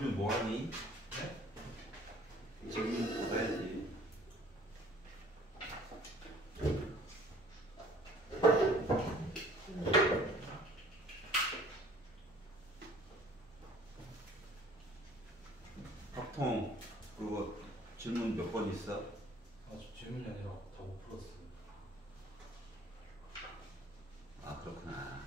요즘 뭐하니? 네? 지금 받아야지. 합통 그거 질문 몇 번 있어? 아, 저 질문이 아니라 다 못 풀었어요. 아 그렇구나.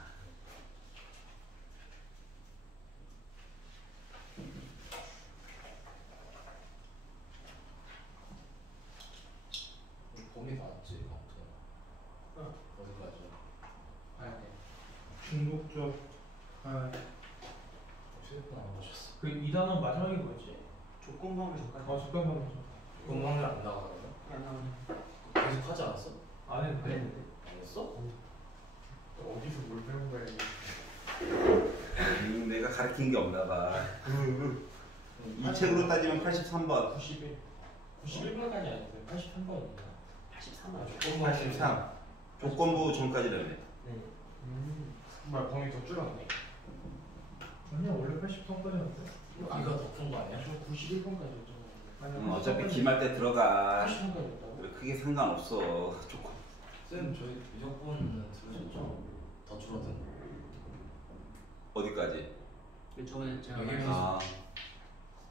범위 나왔지, 아무튼. 어디까지야? 아니 중국적 휴대폰 안 보셨어? 그 2단원 마지막이 뭐였지? 조건방을 적까지 조건방이죠. 건강을 안 나가거든? 안 나오네. 계속 하지 않았어? 안 했는데? 안 했어? 어디서 뭘 배운 거야 이게. 내가 가르친 게 없나 봐. 이 책으로 따지면 83번. 91. 91번까지 아니었어요? 83번인가? 83번. 조건부 83. 조건부 전까지라며. 네. 뭐야 범위 더 줄었네? 아니야 원래 83번이었는데? 이가 더 큰 거 아니야? 저 91번까지였죠. 어차피 기말 때 들어가. 80번까지였다고? 크게 상관없어. 조건. 쌤, 저희 미적분은 들으셨죠? 더 줄어든 어디까지? 저번에 제가 여기 말한 아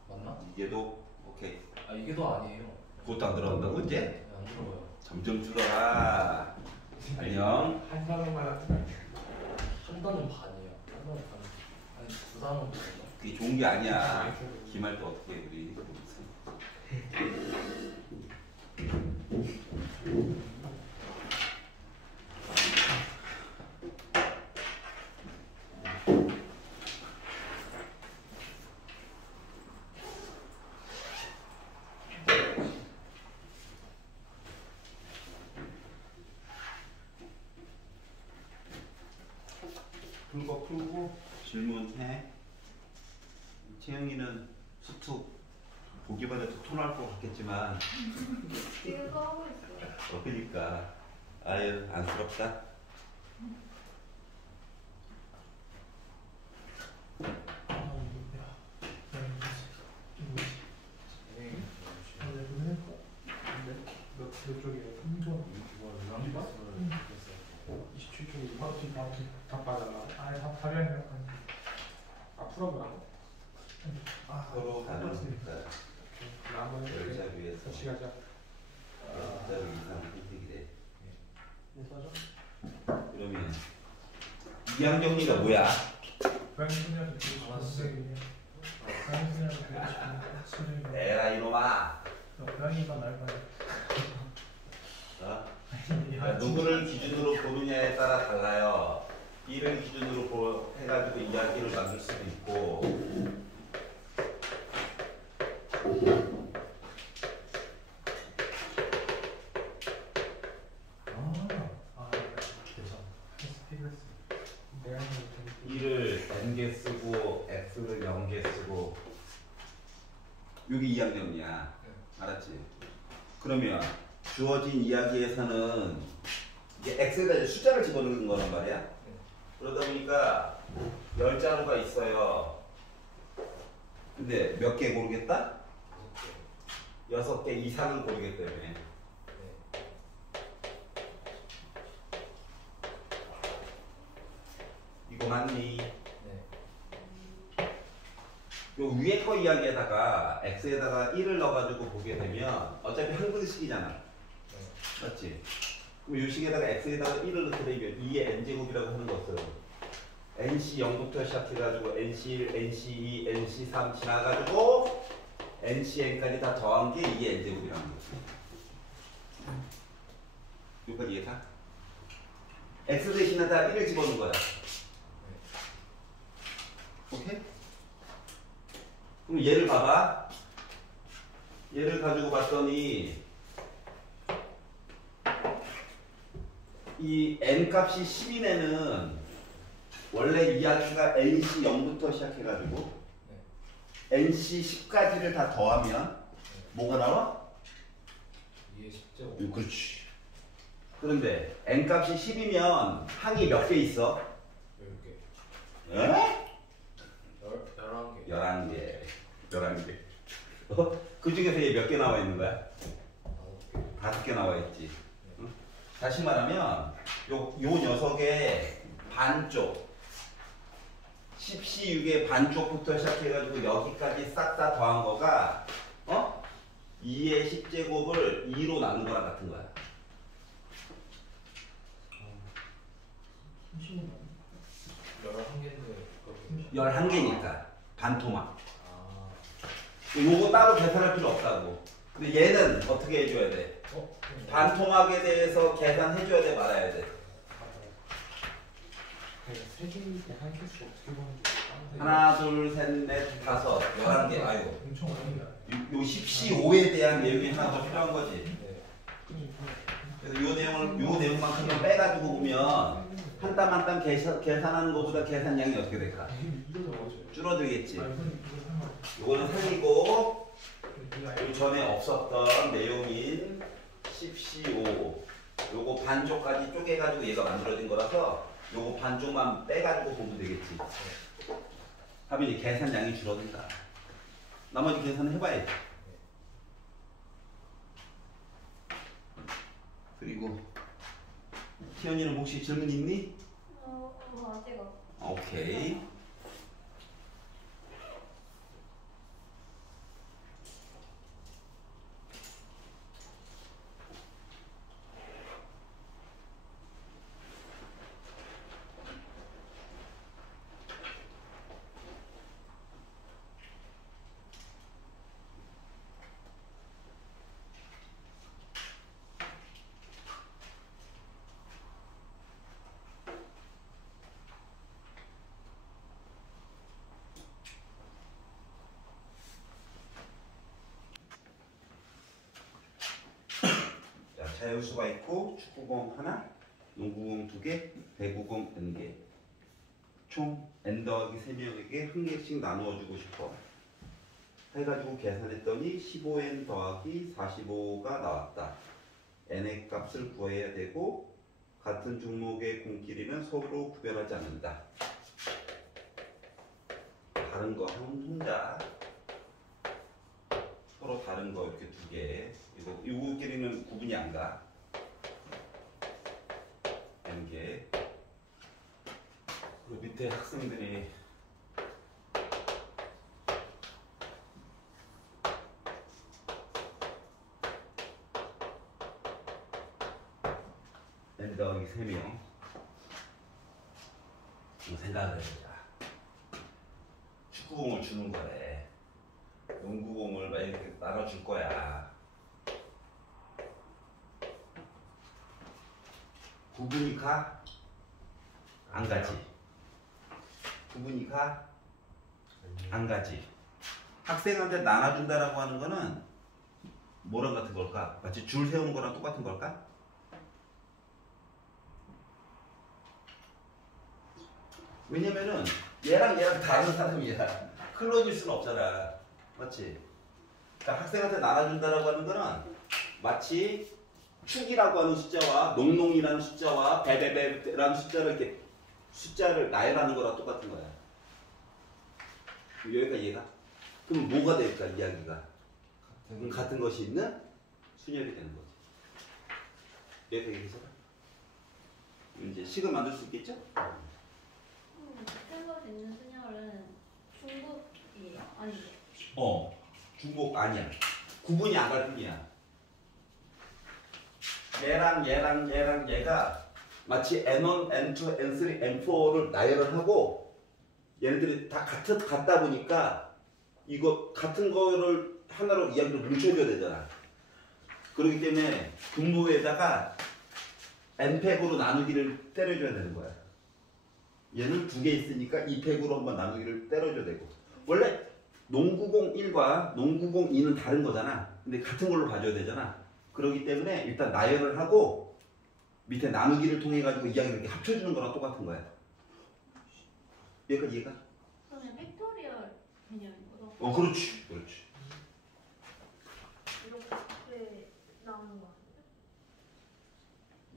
맞나? 이게도 오케이. 아, 이게 더 아니에요. 그것도 안 들어간다고 이제? 네, 안 들어가요. 점점 줄어라. 안녕. 한 단원만 하면 한 단은 반이에요. 한 단은 반. 아니, 두 단은 반인가? 그게 좋은 게 아니야. 기말 때 어떻게 해, 우리. 풀고 풀고 질문해. 채영이는 수투 보기만 해도 토날 것 같겠지만 지금 써하고 있어요. 그러니까 아유 안쓰럽다. 몇 쪽이에요? 3번 27쪽이 바로 다 빠져나? 아니 다 답이 생각하는 아 풀어보라고? 서로 가는 거니까 나머지 열자 위에서 같이 가자. 열자로 이상 선택이래. 네, 써줘. 그러면 이항정리가 뭐야? 고양이분야도 되게 선생님이야. 고양이분야도 되게 선생님이야. 에라 이놈아. 고양이가 날 봐요. 어? 그러니까 누구를 기준으로 보느냐에 따라 달라요. 이를 기준으로 해가지고 이야기를 만들 수도 있고. 이를 n개 쓰고 x를 0개 쓰고. 여기 2학년이야. 알았지? 그러면 주어진 이야기에서는 이게 x에다 이제 숫자를 집어넣는 거란 말이야. 그러다 보니까 10자루가 있어요. 근데 몇 개 고르겠다? 6개 이상을 고르기 때문에. 이거 맞니? 요 위에 거 이야기에다가 x에다가 1을 넣어가지고 보게 되면 어차피 한 그릇씩이잖아. 맞지? 그럼 요 식에다가 x에다가 1을 넣게 되면 2의 n제곱이라고 하는 것은 nc 0부터 시작해가지고 nc1, nc2, nc3 지나가지고 ncn까지 다 더한 게 2의 n제곱이라는 거지. 여기까지 이해가? x 대신에다 1을 집어넣은 거야. 오케이? 그럼 얘를 봐봐. 얘를 가지고 봤더니 이 n값이 10인 애는 원래 이야기가 nc 0부터 시작해가지고 nc 10까지를 다 더하면 뭐가 나와? 2의 10제곱. 그렇지. 그런데 n값이 10이면 항이 몇 개 있어? 10개. 에? 11개. 11개. 그 중에서 얘 몇 개 나와 있는 거야? 5개. 5개 나와 있지. 응? 다시 말하면 요 녀석의 반쪽 10C6의 반쪽부터 시작해가지고 여기까지 싹 다 더한 거가 2의 10제곱을 2로 나눈 거랑 같은 거야. 30년 11개인데 11개니까 반토막. 아. 요거 따로 계산할 필요 없다고. 근데 얘는 어떻게 해줘야 돼? 반토막에 대해서 계산해줘야 돼, 말아야 돼? 세 개일 때 한 개씩 어떻게 보는지 하나, 둘, 셋, 넷, 다섯, 11개. 아이고. 엄청 어렵다. 요 10C5에 대한 내용이 하나 더 필요한 거지. 네. 그래서 요 내용만큼만 빼가지고 보면 한 땀 한 땀 계산하는 것보다 계산량이 어떻게 될까? 이거 적어줘요. 줄어들겠지. 아, 이거 상관없어. 요거는 살리고 이거 요 전에 없었던 내용인 10C5 요거 반쪽까지 쪼개가지고 얘가 만들어진 거라서 요거 반쪽만 빼가지고 보면 되겠지. 하면 이 계산량이 줄어든다. 나머지 계산을 해봐야지. 그리고 희연이는 혹시 질문 있니? 아직 없어. 오케이. 자, 자유수가 있고 축구공 하나, 농구공 2개, 배구공 N개. 총 N 더하기 3명에게 한 개씩 나누어 주고 싶어. 해가지고 계산했더니 15N 더하기 45가 나왔다. N의 값을 구해야 되고 같은 종목의 공끼리는 서로 구별하지 않는다. 다른 거 혼자 서로 다른 거 이렇게 2개. 이거끼리는 구분이 안 가. N개. 그리고 밑에 학생들이 N 더하기 3명. 좀 생각을 해보자. 축구공을 주는 거래. 농구공을 막 이렇게 나눠줄 거야. 구분이 가? 안 가지. 구분이 가? 안 가지. 학생한테 나눠준다라고 하는 거는 뭐랑 같은 걸까? 마치 줄 세우는 거랑 똑같은 걸까? 왜냐면은 얘랑 다른 사람이야. 클로즈일 수는 없잖아. 맞지? 그러니까 학생한테 나눠준다라고 하는 거는 마치 축이라고 하는 숫자와 농농이라는 숫자와 베베베라는 숫자를 이렇게 숫자를 나열하는 거랑 똑같은 거야. 여기까지 이해가? 그럼 뭐가 될까 이야기가? 같은 것이 있는 순열이 되는 거지. 여기까지 해석을? 이제 식을 만들 수 있겠죠? 같은 것이 있는 순열은 중국이에요? 아니죠? 중복 아니야. 구분이 안 갈 뿐이야. 얘랑 얘가 마치 N1, N2, N3, N4를 나열을 하고 얘네들이 다 같다 보니까 이거 같은 거를 하나로 이야기를 뭉쳐줘야 되잖아. 그렇기 때문에 분모에다가 N팩으로 나누기를 때려줘야 되는 거야. 얘는 2개 있으니까 2팩으로 한번 나누기를 때려줘야 되고. 원래 농구공 1과 농구공 2는 다른 거잖아. 근데 같은 걸로 봐줘야 되잖아. 그렇기 때문에 일단 나열을 하고 밑에 나누기를 통해 가지고 이야기를 이렇게 합쳐주는 거랑 똑같은 거야. 여기까지 이해가? 그러면 팩토리얼 개념인 거죠? 그렇지. 이렇게 나오는 거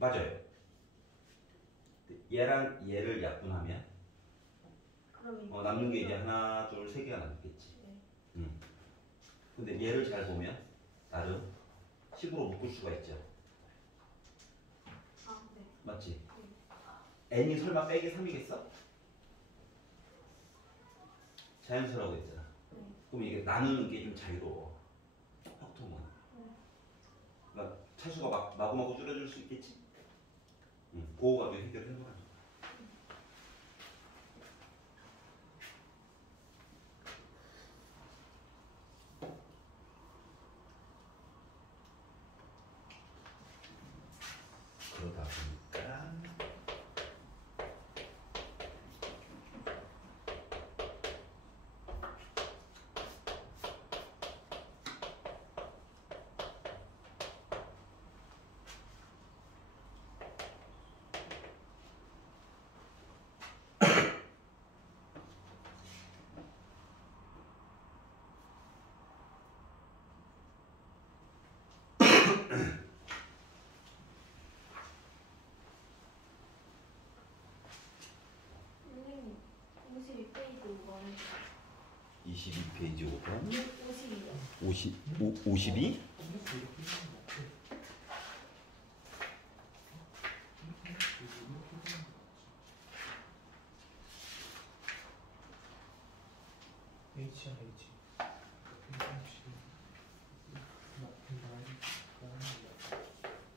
같아요? 맞아요. 얘랑 얘를 약분하면 그럼 남는 게 이제 하나, 둘, 세 개가 남겠지. 네. 근데 얘를 잘 보면 나름 10으로 묶을 수가 있죠. 아, 네. 맞지? n이 설마 빼기 3이겠어? 자연수라고 했잖아. 네. 그럼 이게 나누는 게 좀 자유로워. 확통은. 그러니까 차수가 마구마구 줄여줄 수 있겠지? 응. 그거 가지고 해결을 해보라. 그러다 보니까 선생님, 52페이지 5번. 22페이지 5번 52요. 52? H야 H.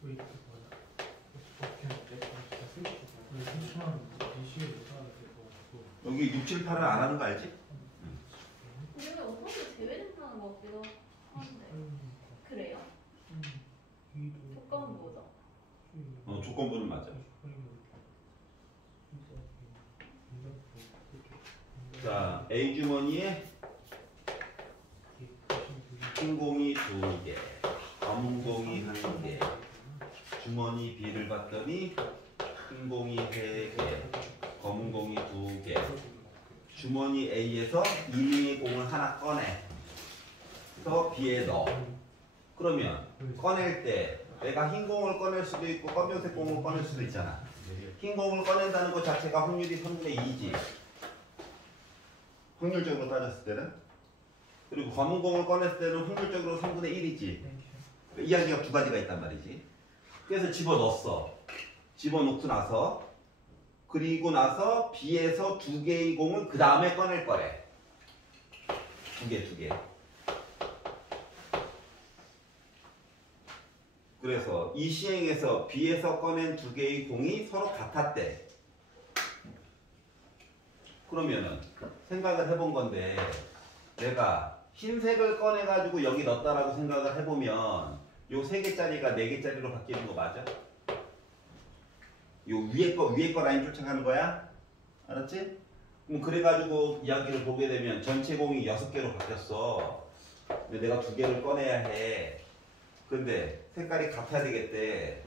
왜 이렇게 뭐야? 어떻게 하는데? 왜 순수한 이슈에 못하게 여기 6, 7, 8을 안 하는 거 알지? 근데 왜 어떻게 제외됐다는 것 같기도 한데. 그래요? 조건은 뭐죠? 조건부는 맞아. 자, A 주머니에 흰 공이 2개, 검은 공이 1개, 주머니 B를 봤더니 흰 공이 3개, 검은 공이 2개, 주머니 A에서 2의 공을 하나 꺼내. 그래서 B에 넣어. 그러면 꺼낼 때 내가 흰 공을 꺼낼 수도 있고 검정색 공을 꺼낼 수도 있잖아. 흰 공을 꺼낸다는 것 자체가 확률이 3분의 2지. 확률적으로 따졌을 때는. 그리고 검은 공을 꺼냈을 때는 확률적으로 3분의 1이지. 이야기가 두 가지가 있단 말이지. 그래서 집어넣었어. 집어넣고 나서 그리고 나서 B에서 2개의 공을 그 다음에 꺼낼 거래. 2개. 그래서 이 시행에서 B에서 꺼낸 2개의 공이 서로 같았대. 그러면은 생각을 해본 건데 내가 흰색을 꺼내가지고 여기 넣었다라고 생각을 해보면 요 3개짜리가 4개짜리로 바뀌는 거 맞아? 요 위에 거 라인 쫓아가는 거야? 알았지? 그럼 그래가지고 이야기를 보게 되면 전체 공이 6개로 바뀌었어. 근데 내가 2개를 꺼내야 해. 근데 색깔이 같아야 되겠대.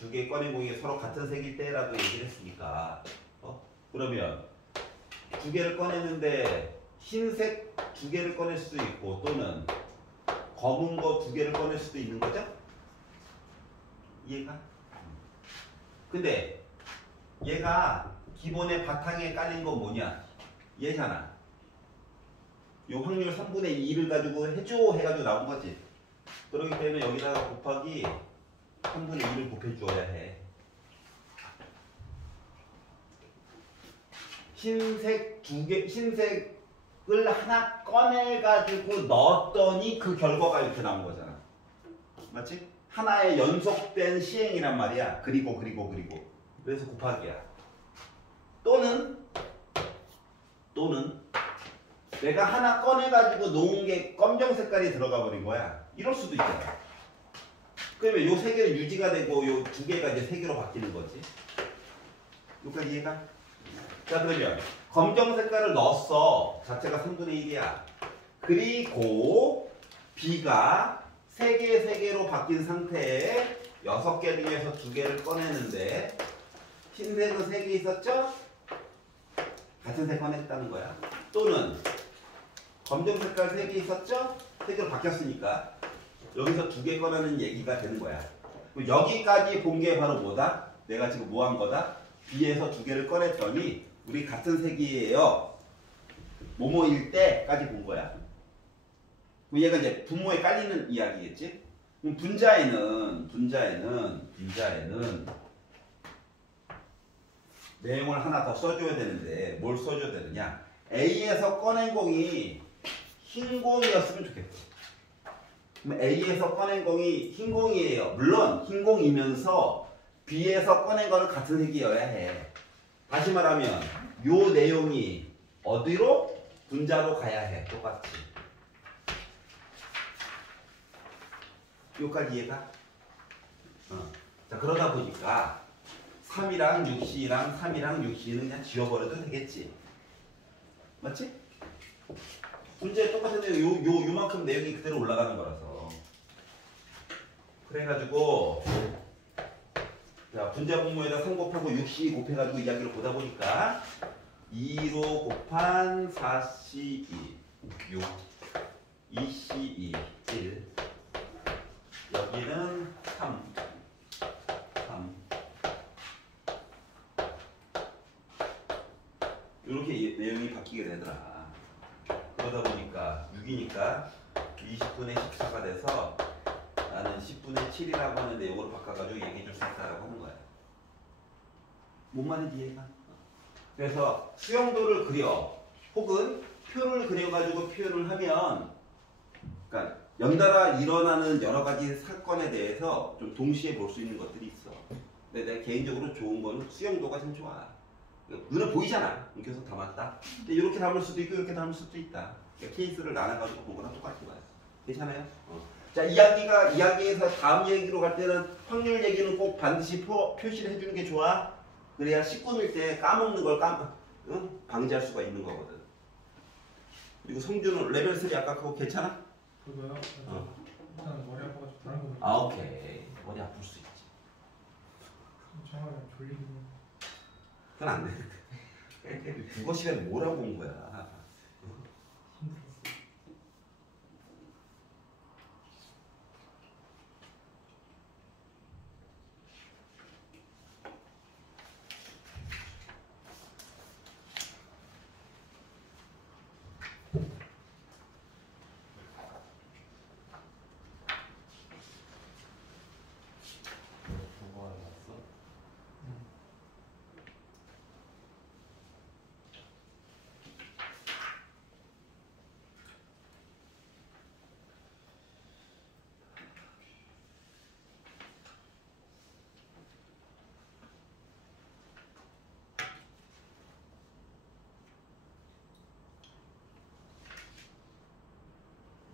2개 꺼낸 공이 서로 같은 색일 때라고 얘기를 했으니까. 그러면 2개를 꺼냈는데 흰색 2개를 꺼낼 수도 있고 또는 검은 거 2개를 꺼낼 수도 있는 거죠? 이해가? 근데 얘가 기본의 바탕에 깔린 건 뭐냐? 얘잖아. 요 확률 3분의 2를 가지고 해줘 해가지고 나온 거지. 그렇기 때문에 여기다가 곱하기 3분의 2를 곱해줘야 해. 흰색을 하나 꺼내가지고 넣었더니 그 결과가 이렇게 나온 거잖아. 맞지? 하나의 연속된 시행이란 말이야. 그리고. 그래서 곱하기야. 또는 내가 하나 꺼내가지고 놓은 게 검정 색깔이 들어가 버린 거야. 이럴 수도 있잖아. 그러면 요 3개는 유지가 되고 요 2개가 이제 3개로 바뀌는 거지. 여기까지 이해가? 자, 그러면 검정 색깔을 넣었어. 자체가 3분의 1이야. 그리고 B가 3개로 바뀐 상태에 6개 중에서 2개를 꺼내는데 흰색은 3개 있었죠? 같은 색 꺼냈다는 거야. 또는 검정 색깔 3개 있었죠? 3개로 바뀌었으니까 여기서 2개 꺼내는 얘기가 되는 거야. 여기까지 본 게 바로 뭐다? 내가 지금 뭐 한 거다? B에서 2개를 꺼냈더니 우리 같은 색이에요. 뭐뭐일 때까지 본 거야. 그럼 얘가 이제 분모에 깔리는 이야기겠지? 그럼 분자에는 내용을 하나 더 써줘야 되는데 뭘 써줘야 되느냐? A에서 꺼낸 공이 흰 공이었으면 좋겠어. 그럼 A에서 꺼낸 공이 흰 공이에요. 물론 흰 공이면서 B에서 꺼낸 거는 같은 색이어야 해. 다시 말하면 요 내용이 어디로? 분자로 가야 해. 똑같이. 여기까지 이해가? 자, 그러다 보니까 3이랑 6C랑 3이랑 6C는 그냥 지워버려도 되겠지. 맞지? 문제 똑같은데 요만큼 내용이 그대로 올라가는 거라서. 그래가지고 자, 분자 분모에다 3 곱하고 6C 곱해가지고 이야기를 보다 보니까 2로 곱한 4C2 6 2C2 1 여기는 3 이렇게 내용이 바뀌게 되더라. 그러다 보니까 6이니까 20분의 14가 돼서 나는 10분의 7이라고 하는 내용으로 바꿔가지고 얘기해 줄 수 있다라고 하는 거야. 뭔 말인지 이해가? 그래서 수영도를 그려 혹은 표를 그려가지고 표현을 하면 그러니까 연달아 일어나는 여러 가지 사건에 대해서 좀 동시에 볼 수 있는 것들이 있어. 근데 내가 개인적으로 좋은 거는 수영도가 참 좋아. 눈에 보이잖아. 이렇게 해서 담았다. 근데 이렇게 담을 수도 있고 이렇게 담을 수도 있다. 그러니까 케이스를 나눠가지고 본 거랑 똑같은 거야. 괜찮아요? 자, 이야기에서 다음 얘기로 갈 때는 확률 얘기는 꼭 반드시 표시를 해주는 게 좋아. 그래야 19일 때 까먹는 걸 방지할 수가 있는 거거든. 그리고 성준은 레벨 3 아까 그거 괜찮아? 그거요? 일단 머리 아파가지고 다른 거. 아, 오케이. 머리 아플 수 있지. 정말 졸리긴 해. 그건 안 돼. 국어 시간에 뭐라고 온 거야? 힘들었어.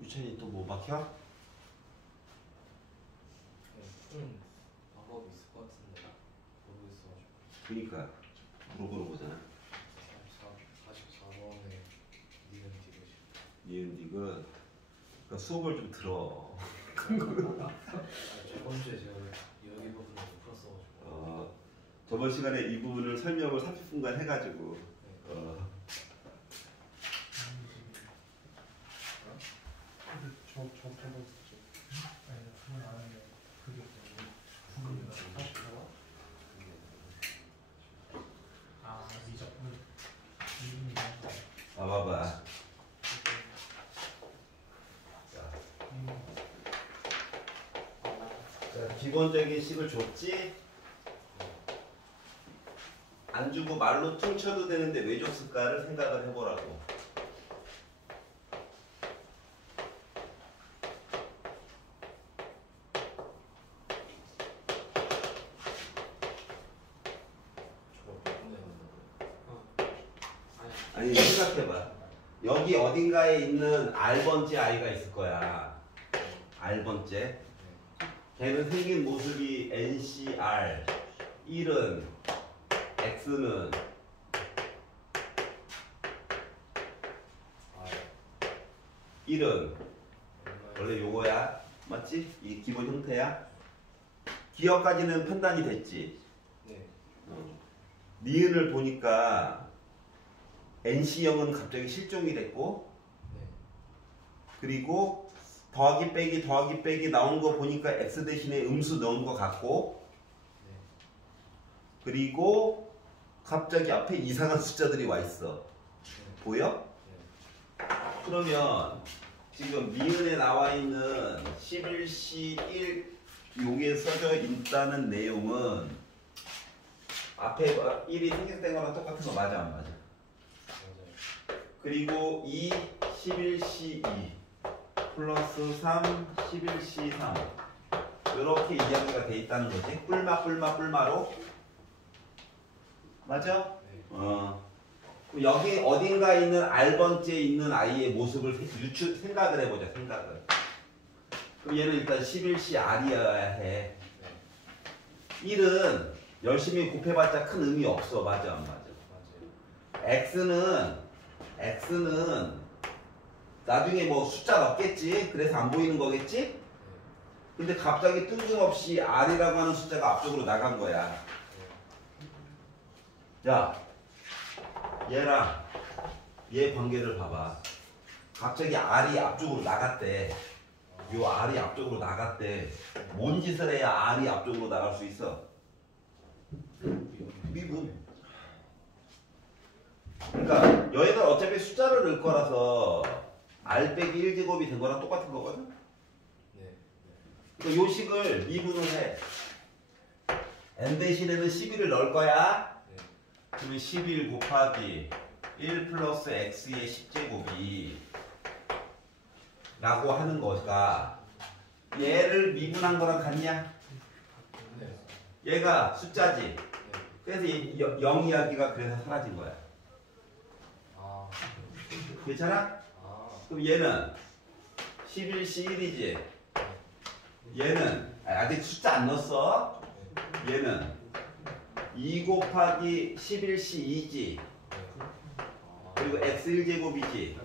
유찬이 또 뭐 막혀? 푸는 방법이 있을 것 같은데 모르겠어가지고. 그러니까 물어보는 거잖아. 44번에 니은 디귿이. 니은 디귿. 그러니까 수업을 좀 들어. 저번 주에 제가 여기 부분을 못 풀었어가지고. 저번 시간에 이 부분을 설명을 30분간 해가지고. 저거 있었죠. 아니, 그건 안 하는데 그게 뭐예요? 44번? 아, 미적. 봐봐. 자, 기본적인 식을 줬지? 안 주고 말로 퉁쳐도 되는데 왜 줬을까를 생각을 해보라고. 아니, 생각해봐. 여기 어딘가에 있는 R번째 I가 있을 거야. R번째. 걔는 생긴 모습이 NCR. 1은 X는 아, 1은 원래 요거야. 맞지? 이 기본 형태야. 기억까지는 판단이 됐지. 네. 니은을 보니까 NC형은 갑자기 실종이 됐고, 네. 그리고 더하기 빼기 나온 거 보니까 X 대신에 음수 넣은 거 같고, 네. 그리고 갑자기 앞에 이상한 숫자들이 와 있어. 네. 보여? 네. 그러면 지금 미은에 나와 있는 11C1 여기에 써져 있다는 내용은 앞에 1이 생략된 거랑 똑같은 거 맞아 안 맞아? 맞아요. 그리고 2 11C2 플러스 3 11C3 이렇게 이야기가 돼 있다는 거지. 뿔마로 맞아? 네. 그럼 여기 어딘가에 있는 R번째에 있는 아이의 모습을 생각을 해보자. 생각을. 그럼 얘는 일단 11CR이어야 해. 네. 1은 열심히 곱해봤자 큰 의미 없어. 맞아 안 맞아? 맞아요. X는 나중에 뭐 숫자 넣겠지. 그래서 안 보이는 거겠지? 네. 근데 갑자기 뜬금없이 R이라고 하는 숫자가 앞쪽으로 나간 거야. 야, 얘랑 얘 관계를 봐봐. 갑자기 R이 앞쪽으로 나갔대. 요 R이 앞쪽으로 나갔대. 뭔 짓을 해야 R이 앞쪽으로 나갈 수 있어? 미분. 그러니까 여기다 어차피 숫자를 넣을 거라서 R 빼기 1제곱이 된 거랑 똑같은 거거든? 네. 그러니까 요 식을 미분을 해. n 대신에는 11을 넣을 거야. 네. 그러면 11 곱하기 1 플러스 x의 10제곱이 라고 하는 거가 얘를 미분한 거랑 같냐? 네. 얘가 숫자지. 네. 그래서 0 이야기가 그래서 사라진 거야. 아. 괜찮아? 아. 그럼 얘는 11C1이지. 얘는 아직 숫자 안 넣었어. 얘는 2 곱하기 11C2지. 그리고 x1제곱이지.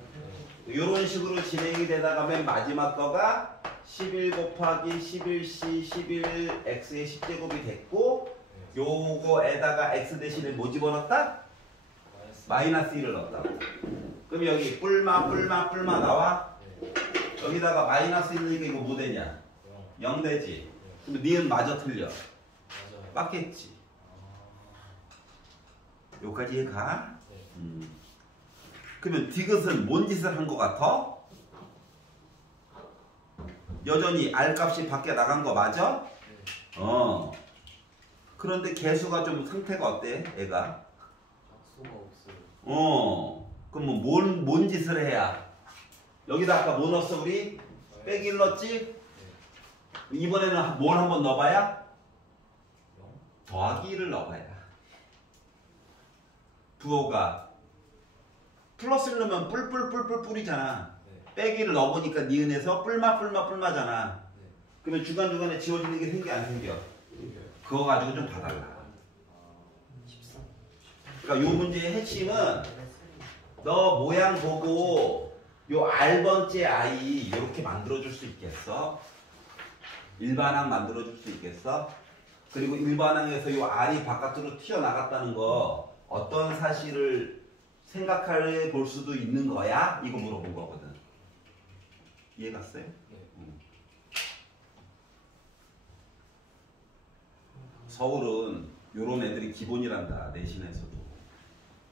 이런 식으로 진행이 되다가 맨 마지막 거가 11 곱하기 11C 11x의 10제곱이 됐고, 요거에다가 x 대신에 뭐 집어넣었다? 마이너스 1을 넣었다. 그럼 여기 뿔마 나와? 여기다가 마이너스 1이니까 이거 뭐 되냐? 0 되지. 그럼 니은 마저 틀려. 맞아요. 맞겠지. 여기까지 이해가? 네. 그러면 디귿은 뭔 짓을 한 것 같아? 여전히 R 값이 밖에 나간 거 맞아? 네. 그런데 개수가 좀 상태가 어때? 애가? 작수가 없어요. 그럼 뭔 짓을 해야? 여기다 아까 뭐 넣었어 우리? 빼기를 넣었지? 이번에는 뭘 한번 넣어봐야? 더하기를 넣어봐야. 부호가 플러스를 넣으면 뿔이잖아. 네. 빼기를 넣어보니까 니은에서 뿔마잖아. 네. 그러면 중간중간에 지워지는 게 생겨 안 생겨? 생겨요. 그거 가지고 좀 봐달라. 아. 13. 그러니까 요 문제의 핵심은 너 모양 보고 요 R번째 아이 이렇게 만들어줄 수 있겠어? 일반항 만들어줄 수 있겠어? 그리고 일반항에서 요 R이 바깥으로 튀어나갔다는 거 어떤 사실을 생각해 볼 수도 있는 거야? 이거 물어본 거거든. 이해 갔어요? 네. 서울은 요런 애들이 기본이란다. 내신에서도.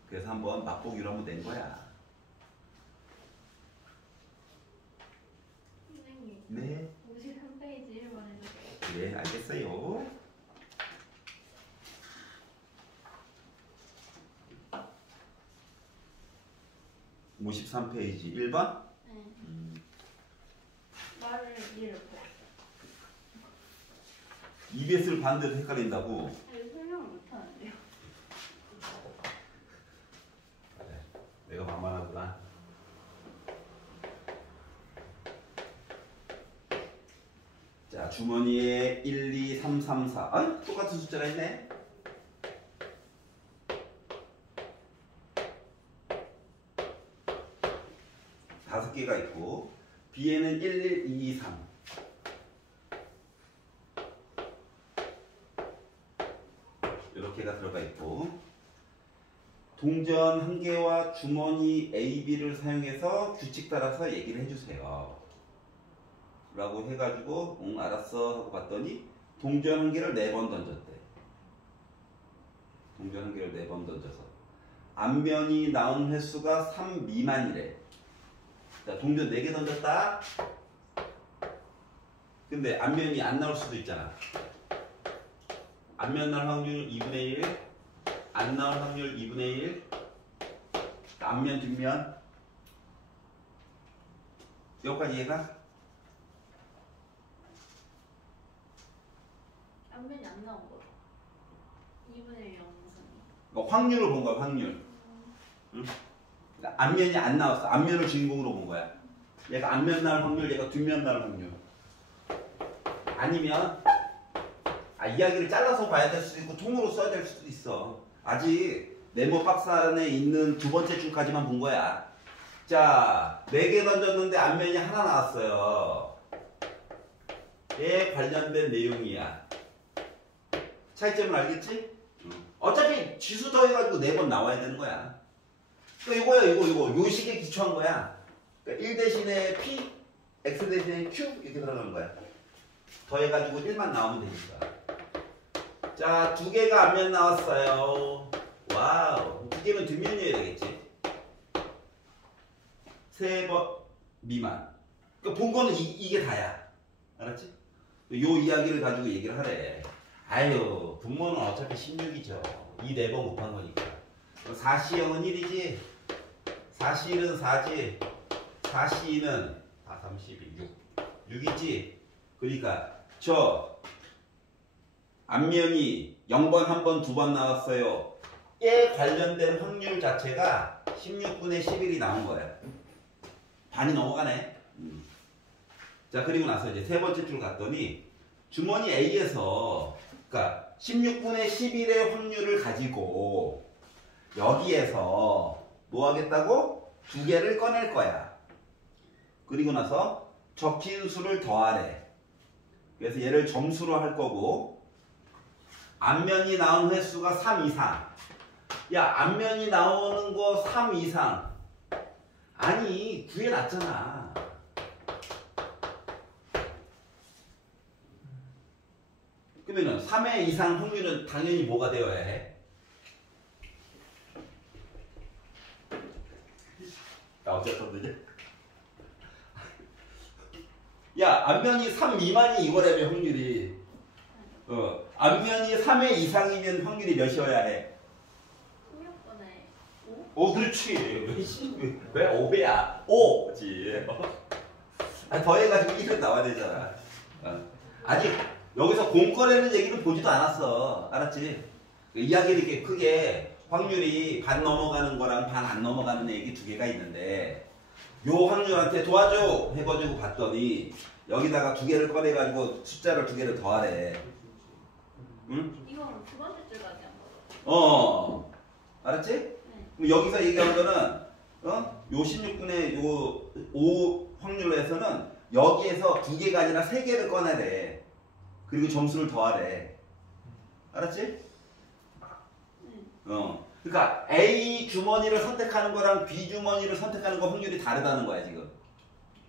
그래서 한번 맛보기로 한번 낸 거야. 선생님, 네. 53페이지 1번 해주세요. 네, 알겠어요. (53페이지) 1번? 네. 말을 이해를 못. EBS를 반대로 헷갈린다고? 아니, 설명을 못하는데요. 내가 만만하구나. 자, 주머니에 1, 2, 3, 3, 4. 아, 똑같은 숫자가 있네. 다섯 개가 있고, B에는 1, 1, 2, 2, 3. 이렇게가 들어가 있고, 동전 한 개와 주머니 A, B를 사용해서 규칙 따라서 얘기를 해주세요. 라고 해가지고 응 알았어 하고 봤더니 동전 한 개를 4번 던졌대. 동전 한 개를 4번 던져서 앞면이 나온 횟수가 3 미만이래. 자, 동전 4개 던졌다. 근데 앞면이 안 나올 수도 있잖아. 앞면 나올 확률 2분의 1, 안 나올 확률 2분의 1, 앞면 뒷면. 여기까지 이해가? 앞면이 안 나온 거. 2분의 1 영상이. 그러니까 확률을 본 거야, 확률. 응? 그러니까 앞면이 안 나왔어. 앞면을 주인공으로 본 거야. 얘가 앞면 나올 확률, 얘가 뒷면 나올 확률. 아니면 이야기를 잘라서 봐야 될 수도 있고 통으로 써야 될 수도 있어. 아직 네모 박스 안에 있는 두 번째 줄까지만 본 거야. 자, 4개 던졌는데 앞면이 하나 나왔어요. 얘 관련된 내용이야. 차이점을 알겠지? 어차피 지수 더해가지고 4번 나와야 되는 거야. 그러니까 이거야, 이거. 요 식에 기초한 거야. 그러니까 1 대신에 P, X 대신에 Q 이렇게 들어가는 거야. 더해가지고 1만 나오면 되니까. 자, 2개가 앞면 나왔어요. 와우. 2개는 뒷면이어야 되겠지. 3번 미만. 그러니까 본 거는 이게 다야. 알았지? 요 이야기를 가지고 얘기를 하래. 아유, 분모는 어차피 16이죠. 이 4번 곱한 거니까. 4C0은 1이지. 4C1은 4지. 4C2는 4, 32, 6. 6이지. 그러니까 저 앞면이 0번, 1번, 2번 나왔어요. 얘 관련된 확률 자체가 16분의 11이 나온 거야. 반이 넘어가네. 자, 그리고 나서 이제 세 번째 줄 갔더니 주머니 A에서 그러니까 16분의 11의 확률을 가지고 여기에서 뭐 하겠다고? 2개를 꺼낼 거야. 그리고 나서 적힌 수를 더하래. 그래서 얘를 점수로 할 거고 앞면이 나온 횟수가 3 이상. 야, 앞면이 나오는 거 3 이상. 아니, 구해놨잖아. 그러면은 3회 이상 확률은 당연히 뭐가 되어야 해? 야, 어쨌든 야, 앞면이 3 미만이 이거라며 확률이. 앞면이 3회 이상이면 확률이 몇이어야 해? 16분의 5? 그렇지. 왜 5배야? 5지. 더해가지고 1은 나와야 되잖아. 아직 여기서 공꺼내는 얘기는 보지도 않았어. 알았지? 이야기를 이렇게 크게 확률이 반 넘어가는 거랑 반 안 넘어가는 얘기 2개가 있는데 요 확률한테 도와줘 해가지고 봤더니 여기다가 2개를 꺼내가지고 숫자를 2개를 더하래. 응? 이거는 두 번째 줄까지 한 거죠? 알았지? 네. 그럼 여기서 얘기한 거는 요 16분의 요 5 확률에서는 여기에서 2개가 아니라 3개를 꺼내래. 그리고 점수를 더하래. 알았지? 네. 그러니까 A 주머니를 선택하는 거랑 B 주머니를 선택하는 거 확률이 다르다는 거야, 지금.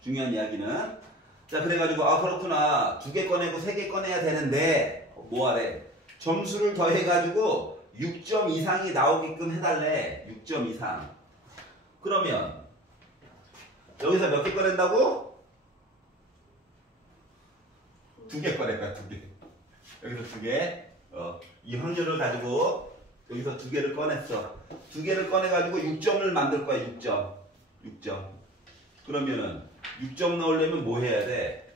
중요한 이야기는. 자, 그래가지고 그렇구나. 2개 꺼내고 3개 꺼내야 되는데 뭐 하래? 점수를 더해가지고 6점 이상이 나오게끔 해달래. 6점 이상. 그러면 여기서 몇 개 꺼낸다고? 2개 꺼낼 거야, 2개. 여기서 2개. 이 확률을 가지고 여기서 2개를 꺼냈어. 2개를 꺼내가지고 6점을 만들 거야, 6점. 6점. 그러면은 6점 넣으려면 뭐 해야 돼?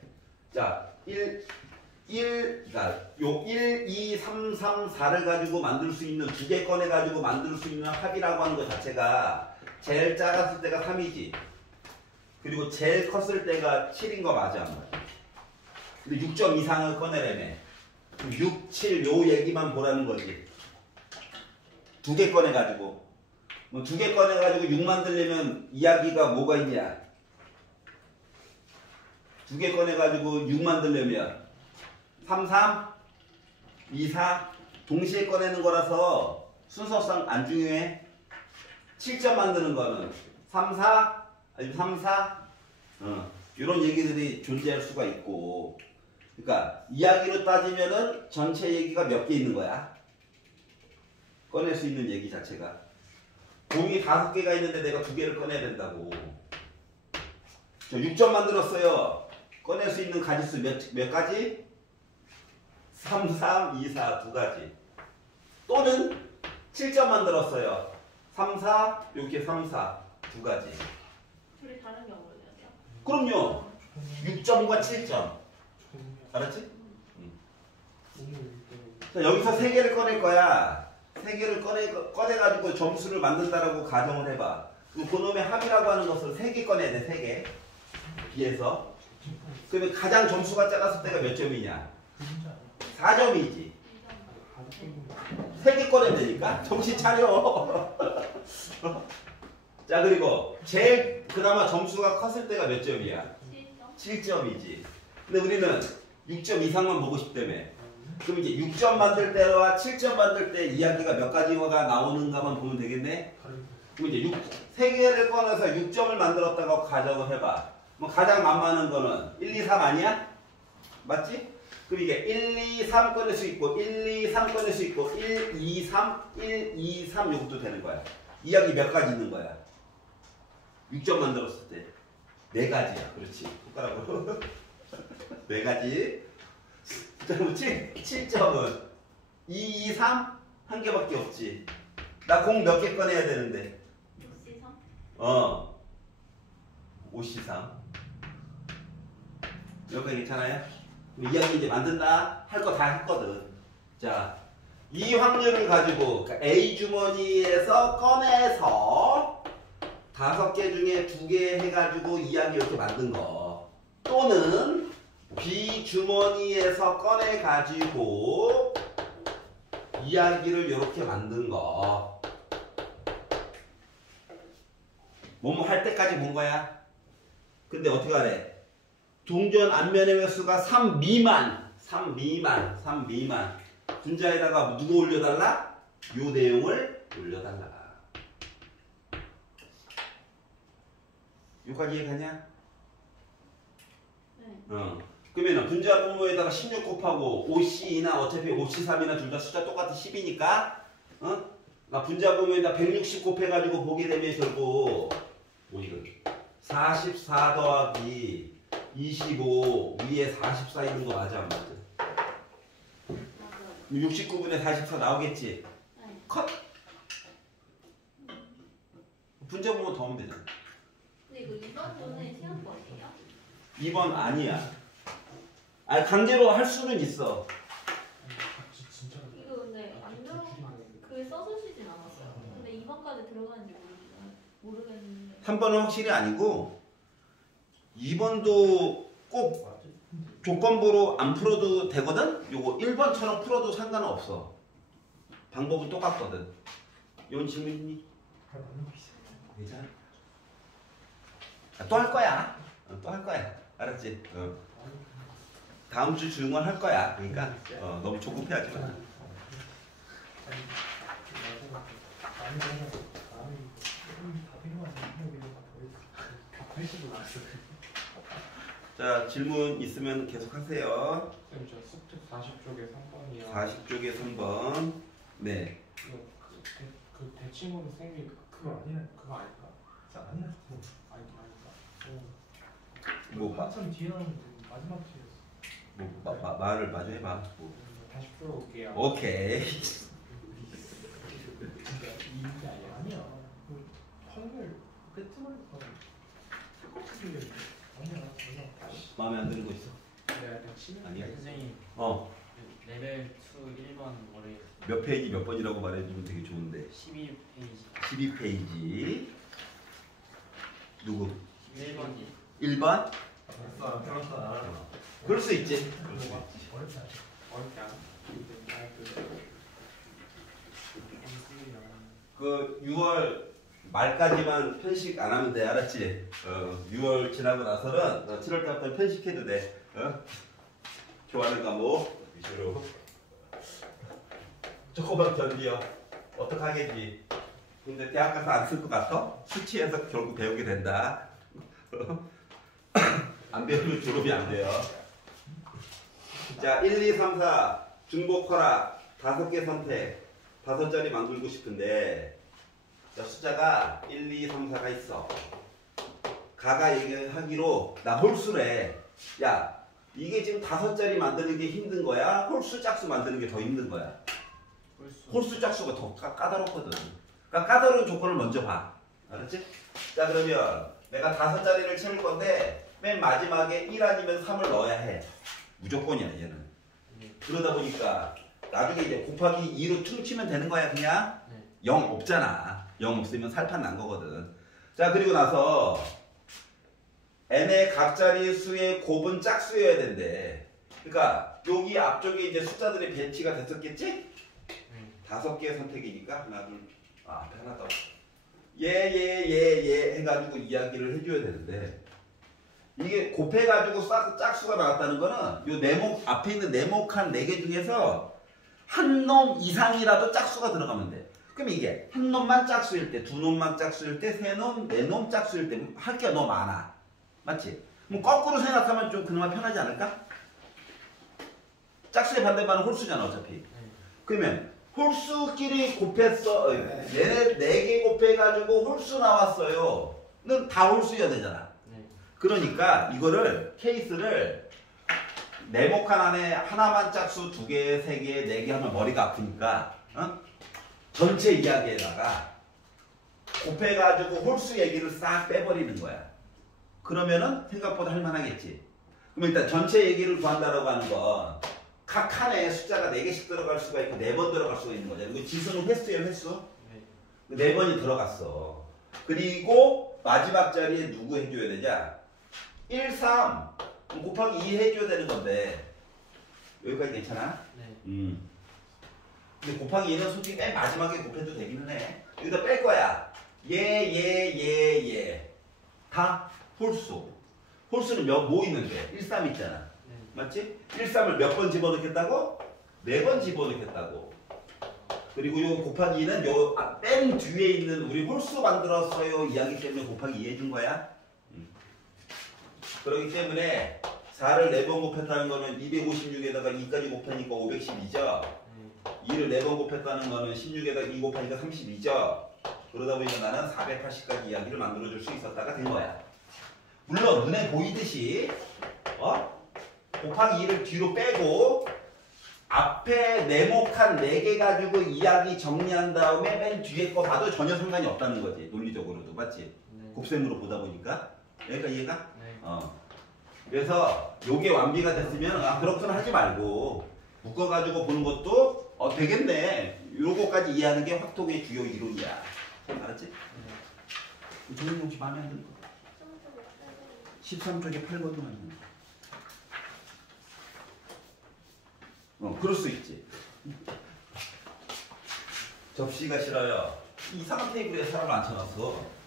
자, 그러니까 요 1, 2, 3, 3, 4를 가지고 만들 수 있는 2개 꺼내가지고 만들 수 있는 합이라고 하는 것 자체가 제일 작았을 때가 3이지. 그리고 제일 컸을 때가 7인 거 맞아, 안 맞아? 근데 6점 이상을 꺼내려면 6, 7 요 얘기만 보라는 거지. 2개 꺼내가지고 2개 꺼내가지고 6 만들려면 이야기가 뭐가 있냐? 2개 꺼내가지고 6 만들려면 3, 3, 2, 4 동시에 꺼내는 거라서 순서상 안 중요해. 7점 만드는 거는 3, 4 아니면 3, 4 이런 얘기들이 존재할 수가 있고, 그러니까 이야기로 따지면은 전체 얘기가 몇 개 있는 거야? 꺼낼 수 있는 얘기 자체가 공이 5개가 있는데 내가 2개를 꺼내야 된다고. 저 6점 만들었어요. 꺼낼 수 있는 가지수 몇 가지? 3, 3, 2, 4 두 가지. 또는 7점 만들었어요. 3, 4 이렇게 3, 4 두 가지. 둘이 다른 경우를 내야 그럼요. 6점과 7점. 알았지? 자, 여기서 3개를 꺼낼 거야. 3개를 꺼내가지고 점수를 만든다라고 가정을 해봐. 그놈의 합이라고 하는 것을 3개 꺼내야 돼. 3개. B에서. 그러면 가장 점수가 작았을 때가 몇 점이냐? 4점이지. 3개 꺼내야 되니까 정신 차려. 자, 그리고 제일 그나마 점수가 컸을 때가 몇 점이야? 7점이지. 근데 우리는 6점 이상만 보고 싶다며. 그럼 이제 6점 만들 때와 7점 만들 때 이야기가 몇 가지가 나오는가만 보면 되겠네. 그럼 이제 3개를 꺼내서 6점을 만들었다고 가정을 해봐. 뭐 가장 만만한 거는 1, 2, 3 아니야? 맞지? 그럼 이게 1, 2, 3 꺼낼 수 있고 1, 2, 3 꺼낼 수 있고 1, 2, 3, 1, 2, 3 요것도 되는 거야. 이야기 몇 가지 있는 거야? 6점 만들었을 때 4가지야. 그렇지. 손가락으로 4가지. 그럼 7점은 2, 2, 3 한 개밖에 없지. 나 공 몇 개 꺼내야 되는데? 6C3? 5C3 여기까지 괜찮아요? 이야기 이제 만든다 할 거 다 했거든. 자, 이 확률을 가지고 그러니까 A 주머니에서 꺼내서 5개 중에 2개 해가지고 이야기 이렇게 만든 거, 또는 B 주머니에서 꺼내가지고 이야기를 이렇게 만든 거, 뭐뭐 할 때까지 본 거야. 근데 어떻게 하래? 동전 앞면의 횟수가 3 미만, 3 미만, 3 미만. 분자에다가 누구 올려달라? 요 내용을 올려달라. 여기까지 이해가냐? 네. 그러면 분자 분모에다가 16 곱하고 5C나 어차피 5C3이나 둘 다 숫자 똑같은 10이니까 나 분자 분모에다 160 곱해가지고 보게 되면 결국 뭐 이거 44 더하기 25 위에 44 있는 거 맞아 안 맞아? 맞아요. 69분의 44 나오겠지? 네. 컷! 분자 분모 더 하면 되잖아. 근데 이거 이번 분은 시험 거예요? 2번 아니야. 아, 강제로 할 수는 있어. 진짜. 이거 근데 안 들어 글 써주시진 않았어요. 근데 이번까지 들어가는지 모르겠는데. 3번은 확실히 아니고 2번도 꼭 조건부로 안 풀어도 되거든? 요거 1번처럼 풀어도 상관은 없어. 방법은 똑같거든. 이런 질문 있니? 괜찮아? 또 할 거야. 또 할 거야. 알았지? 다음 주 질문 할 거야. 그러니까 너무 조급해하지 마. 자, 질문 있으면 계속 하세요. 쌤, 저 숙제 40쪽에 3번이요. 40쪽에 3번. 네. 이거 그 대칭으로 쌤이 그거 아니야? 그거 아닐까? 아니야? 아닐까? 뭐 한참 뒤에 나오는데 마지막 뒤에. 뭐 말을 마저 해봐. 다시 풀어볼게요. 오케이. 진짜 이게 아니야. 그 확률 배트만 아니야. 마음에 안 드는 거 있어? 내가 치는 아니야. 선생님 레벨 2 1번 월요일 몇 페이지 몇 번이라고 말해주면 되게 좋은데. 12페이지 12페이지. 누구? 1번이 1번? 들었어. 그럴 수 있지. 어렵지 않아? 그 6월 말까지만 편식 안 하면 돼. 알았지? 6월 지나고 나서는 7월 달부터 편식해도 돼. 좋아하는 과목 위주로. 조금만 견디어. 어떡하겠지? 근데 대학 가서 안 쓸 것 같아? 수치해서 결국 배우게 된다. 안 배우면 졸업이 안 돼요. 자, 1, 2, 3, 4 중복 허락 5개 선택 5자리 만들고 싶은데 자, 숫자가 1, 2, 3, 4가 있어. 가가 얘기하기로 나 홀수래. 야 이게 지금 5자리 만드는 게 힘든 거야? 홀수 짝수 만드는 게 더 힘든 거야? 홀수 짝수가 더 까다롭거든. 그러니까 까다로운 조건을 먼저 봐. 알았지? 자 그러면 내가 5자리를 채울 건데 맨 마지막에 1 아니면 3을 넣어야 해. 무조건이야 얘는. 그러다 보니까 나중에 이제 곱하기 2로 퉁치면 되는 거야 그냥. 0 없잖아. 0 없으면 살판 난 거거든. 자 그리고 나서 n의 각자리 수의 곱은 짝수여야 된대. 그러니까 여기 앞쪽에 이제 숫자들이 배치가 됐었겠지? 5개의 선택이니까 하나 둘 앞에 하나 더 얘 해가지고 이야기를 해줘야 되는데 이게 곱해가지고 짝수가 나왔다는 거는 요 네모 앞에 있는 네모칸 4개 중에서 한 놈 이상이라도 짝수가 들어가면 돼. 그럼 이게 한 놈만 짝수일 때, 두 놈만 짝수일 때, 세 놈, 네 놈 짝수일 때 할 게 너무 많아. 맞지? 그럼 거꾸로 생각하면 좀 그나마 편하지 않을까? 짝수의 반대말은 홀수잖아 어차피. 그러면 홀수끼리 곱했어. 얘네 4개 곱해가지고 홀수 나왔어요. 는 다 홀수여야 되잖아. 그러니까 이거를 케이스를 네모칸 안에 하나만 짝수 2개, 3개, 4개 하면 머리가 아프니까 전체 이야기에다가 곱해가지고 홀수 얘기를 싹 빼버리는 거야. 그러면은 생각보다 할만하겠지. 그럼 일단 전체 얘기를 구한다라고 하는 건 각 칸에 숫자가 4개씩 들어갈 수가 있고 4번 들어갈 수가 있는 거잖아. 이거 지수는 횟수예요, 횟수? 4번이 들어갔어. 그리고 마지막 자리에 누구 해줘야 되냐? 1, 3 곱하기 2 해줘야 되는 건데 여기까지 괜찮아? 근데 곱하기 2는 솔직히 맨 마지막에 곱해도 되기는 해. 여기다 뺄 거야. 얘 다 홀수. 홀수는 뭐 있는데? 1, 3 있잖아. 맞지? 1, 3을 몇 번 집어넣겠다고? 4번 집어넣겠다고. 그리고 요 곱하기 2는 요 맨 뒤에 있는 우리 홀수 만들었어요 이야기 때문에 곱하기 2 해준 거야. 그렇기 때문에 4를 4번 곱했다는 거는 256에다가 2까지 곱하니까 512죠. 2를 4번 곱했다는 거는 16에다가 2 곱하니까 32죠. 그러다 보니까 나는 480까지 이야기를 만들어줄 수 있었다가 된 거야. 물론 눈에 보이듯이 곱하기 2를 뒤로 빼고 앞에 네모칸 4개 가지고 이야기 정리한 다음에 맨 뒤에 거 봐도 전혀 상관이 없다는 거지. 논리적으로도. 맞지? 곱셈으로 보다 보니까. 여기까 이해가? 그래서 요게 완비가 됐으면 그렇구나 하지 말고 묶어가지고 보는 것도 되겠네. 요거까지 이해하는 게 확통의 주요 이론이야. 알았지? 정리 혹시 마음에 안 드는 거? 13쪽에 8번도 하는 거. 그럴 수 있지. 접시가 싫어요. 이상한 테이블에 사람 앉혀놨어.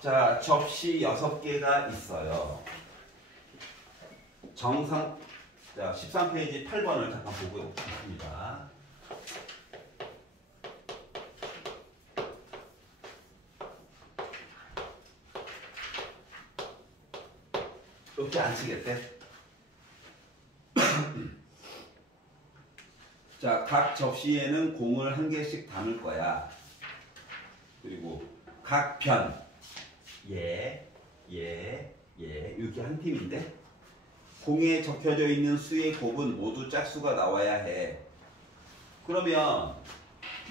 자, 접시 6개가 있어요. 정상, 자, 13페이지 8번을 잠깐 보고 있습니다. 이렇게 안 쓰겠대? 자, 각 접시에는 공을 1개씩 담을 거야. 그리고 각 편, 이렇게 한 팀인데 공에 적혀져 있는 수의 곱은 모두 짝수가 나와야 해. 그러면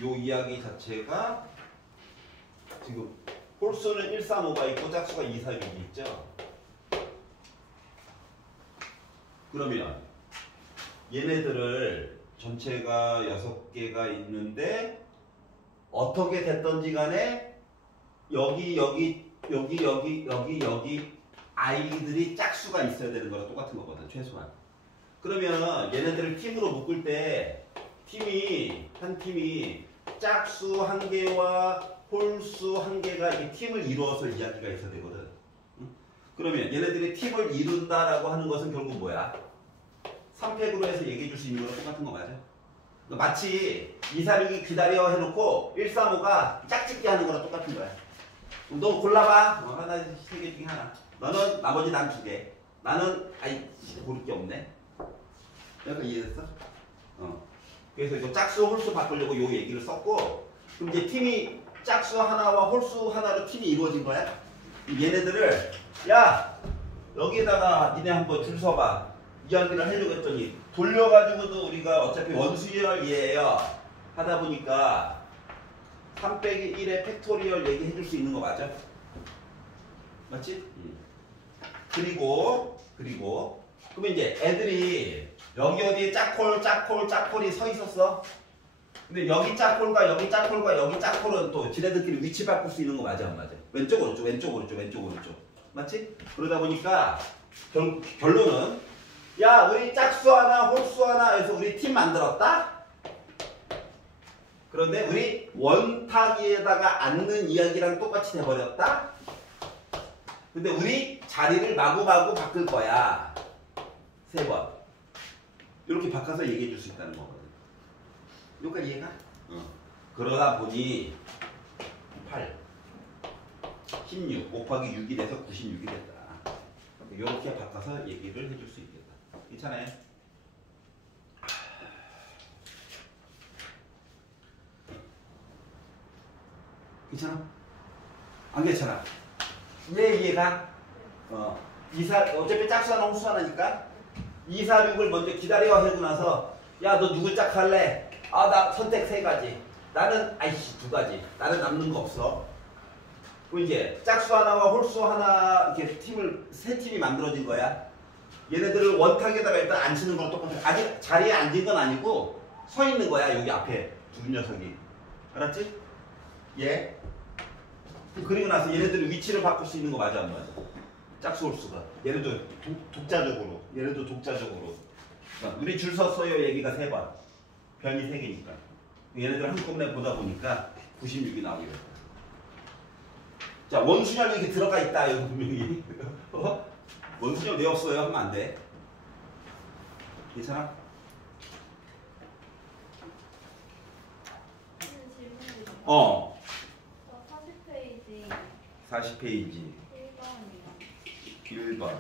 요 이야기 자체가 지금 홀수는 1, 3, 5가 있고 짝수가 2, 4, 6이 있죠. 그러면 얘네들을 전체가 6개가 있는데 어떻게 됐던지 간에 여기 아이들이 짝수가 있어야 되는 거랑 똑같은 거거든, 최소한. 그러면 얘네들을 팀으로 묶을 때 한 팀이 짝수 1개와 홀수 1개가 이 팀을 이루어서 이야기가 있어야 되거든. 그러면 얘네들이 팀을 이룬다라고 하는 것은 결국 뭐야? 3팩으로 해서 얘기해 줄 수 있는 거랑 똑같은 거 맞아? 마치 2, 4, 6이 기다려 해놓고 1, 3, 5가 짝짓기 하는 거랑 똑같은 거야. 너 골라봐. 하나, 3개 중에 하나. 너는 나머지 난 2개. 나는 고를 게 없네. 약간 이해됐어? 그래서 이거 짝수 홀수 바꾸려고 요 얘기를 썼고, 그럼 이제 팀이 짝수 하나와 홀수 하나로 팀이 이루어진 거야. 얘네들을 야 여기에다가 니네 한번 줄 서봐 이야기를 하려고 했더니 돌려가지고도 우리가 어차피 원수열이에요 하다 보니까 3 빼기 1의 팩토리얼 얘기해 줄 수 있는 거 맞아? 맞지? 그리고 그러면 이제 애들이 여기 어디에 짝콜이 서 있었어? 근데 여기 짝콜과 여기 짝콜과 여기 짝콜은 또 지네들끼리 위치 바꿀 수 있는 거 맞아 안 맞아? 왼쪽 오른쪽 왼쪽 오른쪽 왼쪽 오른쪽 맞지? 그러다 보니까 결론은 야 우리 짝수 하나 홀수 하나 해서 우리 팀 만들었다? 그런데 우리 원탁위에다가 앉는 이야기랑 똑같이 돼버렸다? 근데 우리 자리를 마구마구 바꿀 거야 3번 이렇게 바꿔서 얘기해 줄 수 있다는 거거든. 여기까지 이해가? 그러다 보니 8 16 곱하기 6이 돼서 96이 됐다. 이렇게 바꿔서 얘기를 해줄 수 있겠다. 괜찮아요? 괜찮아? 안 괜찮아? 왜 이해가? 어차피 짝수 하나 홀수 하나니까 2, 4, 6을 먼저 기다려 하고 나서 야 너 누굴 짝할래? 아 나 선택 3가지 나는 아이씨 2가지 나는 남는 거 없어. 그럼 이제 짝수 하나와 홀수 하나 이렇게 세 팀이 만들어진 거야. 얘네들을 원탁에다가 일단 앉히는 거랑 똑같아. 아직 자리에 앉은 건 아니고 서 있는 거야 여기 앞에 두 녀석이. 알았지? 예. 그리고 나서 얘네들이 위치를 바꿀 수 있는 거 맞아 안 맞아? 짝수 홀수가 얘네도 독자적으로 얘네도 독자적으로 우리 줄 섰어요 얘기가 3번 변이 3개니까 얘네들 한꺼번에 보다 보니까 96이 나오게 됐다. 자 원수열 이렇게 들어가 있다 여기 분명히 원수열 왜 없어요 하면 안 돼. 괜찮아? 질문이 40페이지 40페이지 1번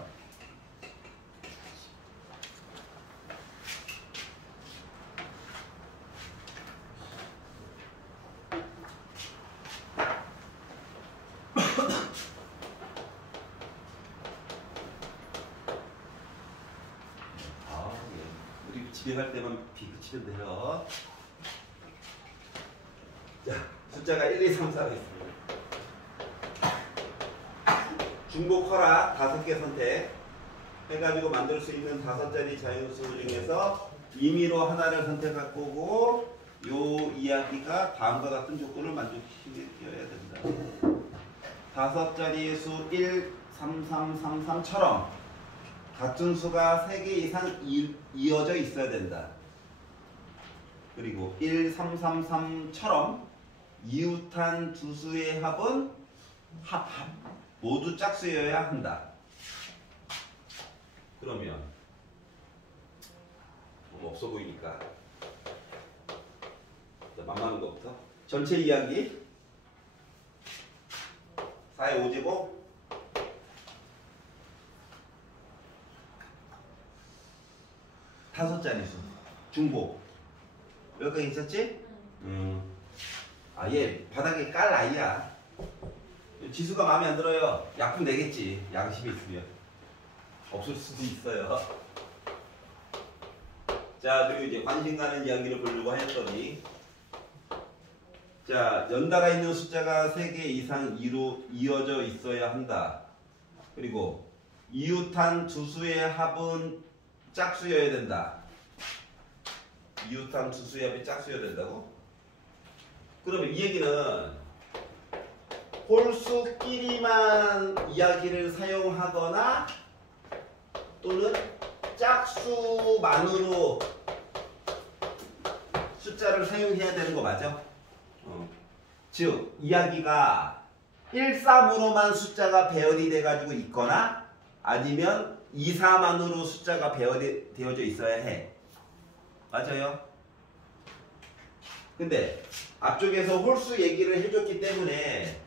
우리 집에 갈 때만 비 그치면 돼요. 자, 숫자가 1, 2, 3, 4가 있습니다. 중복 허락 5개 선택 해가지고 만들 수 있는 5자리 자연수 중에서 임의로 하나를 선택할 거고 요 이야기가 다음과 같은 조건을 만족시켜야 된다. 5자리의 수 1, 3, 3, 3, 3처럼 같은 수가 3개 이상 이어져 있어야 된다. 그리고 1, 3, 3, 3처럼 이웃한 두 수의 합은 합 모두 짝수여야 한다. 그러면 너무 없어 보이니까 자, 만만한 것부터 전체 이야기 4의 5제곱 5자리 수 중복 여기까지 있었지? 아 얘 바닥에 깔 아이야. 지수가 마음에 안 들어요. 약품 내겠지. 양심이 있으면. 없을 수도 있어요. 자 그리고 이제 관심 가는 이야기를 보려고 하였더니 자 연달아 있는 숫자가 3개 이상 이어져 있어야 한다. 그리고 이웃한 두 수의 합은 짝수여야 된다. 이웃한 두 수의 합이 짝수여야 된다고? 그러면 이 얘기는 홀수끼리만 이야기를 사용하거나 또는 짝수만으로 숫자를 사용해야 되는 거 맞아? 즉 이야기가 1, 3으로만 숫자가 배열이 돼가지고 있거나 아니면 2, 4만으로 숫자가 배열이 되어져 있어야 해. 맞아요? 근데 앞쪽에서 홀수 얘기를 해줬기 때문에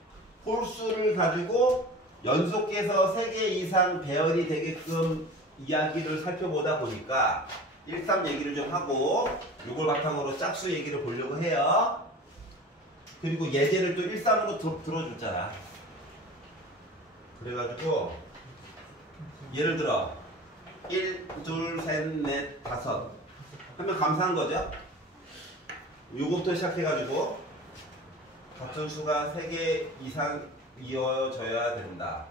홀수를 가지고 연속해서 3개 이상 배열이 되게끔 이야기를 살펴보다 보니까 1, 3 얘기를 좀 하고 이걸 바탕으로 짝수 얘기를 보려고 해요. 그리고 예제를 또 1, 3으로 들어줬잖아. 그래가지고 예를 들어 1, 2, 3, 4, 5 하면 감사한 거죠. 요것부터 시작해가지고 같은 수가 3개 이상 이어져야 된다.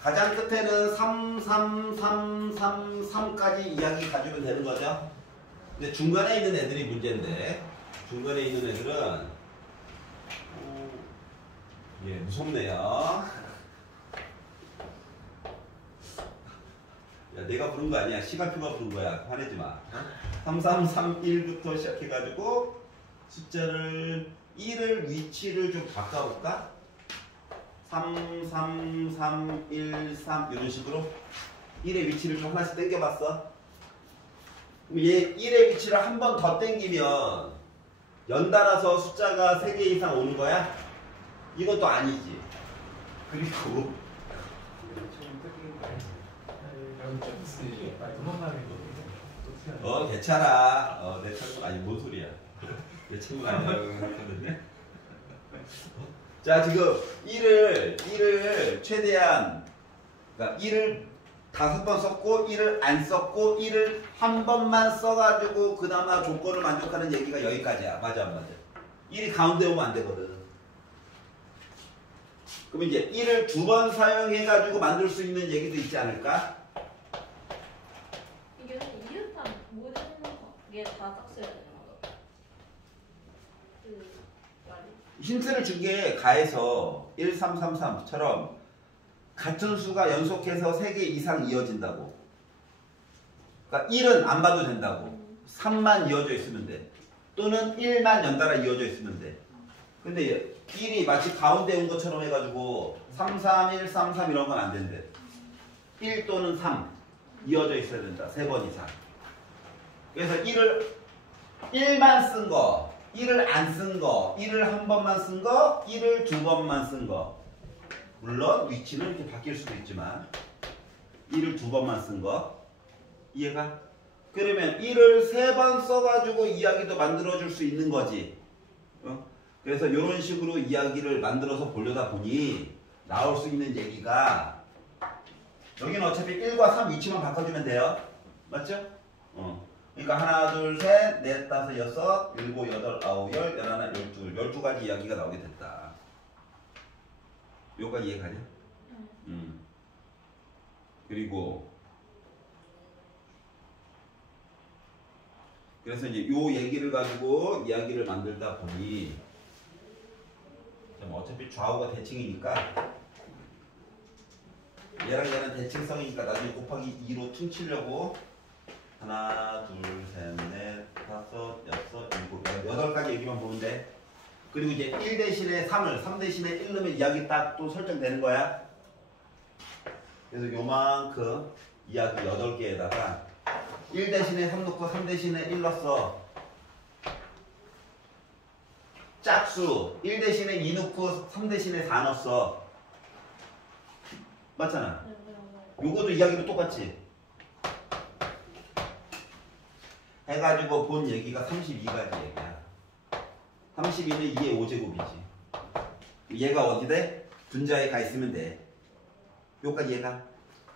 가장 끝에는 3, 3, 3, 3, 3까지 이야기 가지면 되는 거죠. 근데 중간에 있는 애들이 문제인데, 중간에 있는 애들은 예, 무섭네요. 야, 내가 부른 거 아니야. 시간표가 부른 거야. 화내지 마. 3, 3, 3, 1부터 시작해가지고 숫자를 1을 위치를 좀 바꿔볼까? 3, 3, 3, 1, 3 이런 식으로 1의 위치를 좀 하나씩 당겨봤어. 그럼 얘 1의 위치를 한 번 더 당기면 연달아서 숫자가 3개 이상 오는 거야? 이것도 아니지. 그리고 괜찮아. 내 친구 아니 뭔 소리야? 내 친구 아니라고 했거든요. 자, 지금 1을 최대한, 그러니까 1을 5번 썼고 1을 안 썼고 1을 한 번만 써가지고 그나마 조건을 만족하는 얘기가 여기까지야. 맞아 안 맞아? 1이 가운데 오면 안 되거든. 그럼 이제 1을 2번 사용해가지고 만들 수 있는 얘기도 있지 않을까? 이게 이웃한 모든 게 다 딱 써야 되나? 그 말이. 힌트를 준 게 가에서 1, 3, 3, 3처럼 같은 수가 연속해서 3개 이상 이어진다고. 그러니까 1은 안 봐도 된다고. 3만 이어져 있으면 돼. 또는 1만 연달아 이어져 있으면 돼. 근데 1이 마치 가운데 온 것처럼 해가지고 3, 3, 1, 3, 3 이런 건 안 된대. 1 또는 3 이어져 있어야 된다. 3번 이상. 그래서 1만 쓴 거, 1을 안 쓴 거, 1을 한 번만 쓴 거, 1을 2번만 쓴 거. 물론 위치는 이렇게 바뀔 수도 있지만 1을 2번만 쓴 거. 이해가? 그러면 1을 3번 써가지고 이야기도 만들어줄 수 있는 거지. 그래서 이런 식으로 이야기를 만들어서 보려다 보니 나올 수 있는 얘기가, 여기는 어차피 1과 3 위치만 바꿔주면 돼요. 맞죠? 그러니까 하나, 둘, 셋, 넷, 다섯, 여섯, 일곱, 여덟, 아홉, 열, 열하나, 12가지 이야기가 나오게 됐다. 요까지 이해가냐? 그리고 그래서 이제 요 얘기를 가지고 이야기를 만들다 보니 어차피 좌우가 대칭이니까 얘랑 얘는 대칭성이니까 나중에 곱하기 2로 퉁치려고 하나, 둘, 셋, 넷, 다섯, 여섯, 일곱, 8가지 얘기만 보면 돼. 그리고 이제 1 대신에 3을 3 대신에 1 넣으면 이야기 딱 또 설정되는 거야. 그래서 요만큼 이야기 8개에다가 1 대신에 3 넣고 3 대신에 1 넣었어. 짝수 1 대신에 2 넣고 3 대신에 4 넣었어. 맞잖아. 요것도 이야기도 똑같지. 해가지고 본 얘기가 32가지 얘기야. 32는 2의 5제곱이지. 얘가 어디 돼? 분자에 가 있으면 돼. 요까지 얘가.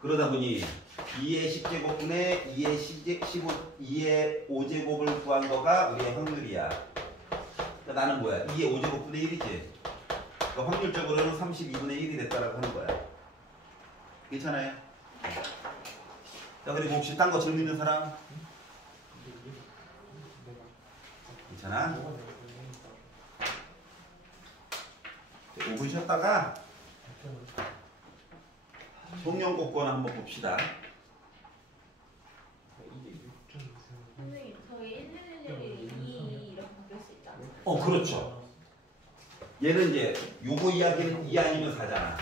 그러다 보니 2의 10제곱분의 2의 5제곱을 구한 거가 우리의 확률이야. 그러니까 나는 뭐야? 2의 5제곱분의 1이지. 그러니까 확률적으로는 32분의 1이 됐다라고 하는 거야. 괜찮아요? 자, 그리고 혹시 딴 거 질문 있는 사람? 괜찮아? 5분 쉬었다가 송영곡권 한번 봅시다. 선생님, 저희 111이 2 이렇게 바뀔 수 있잖아요. 그렇죠. 얘는 이제 요거 이야기는 2 아니면 4잖아.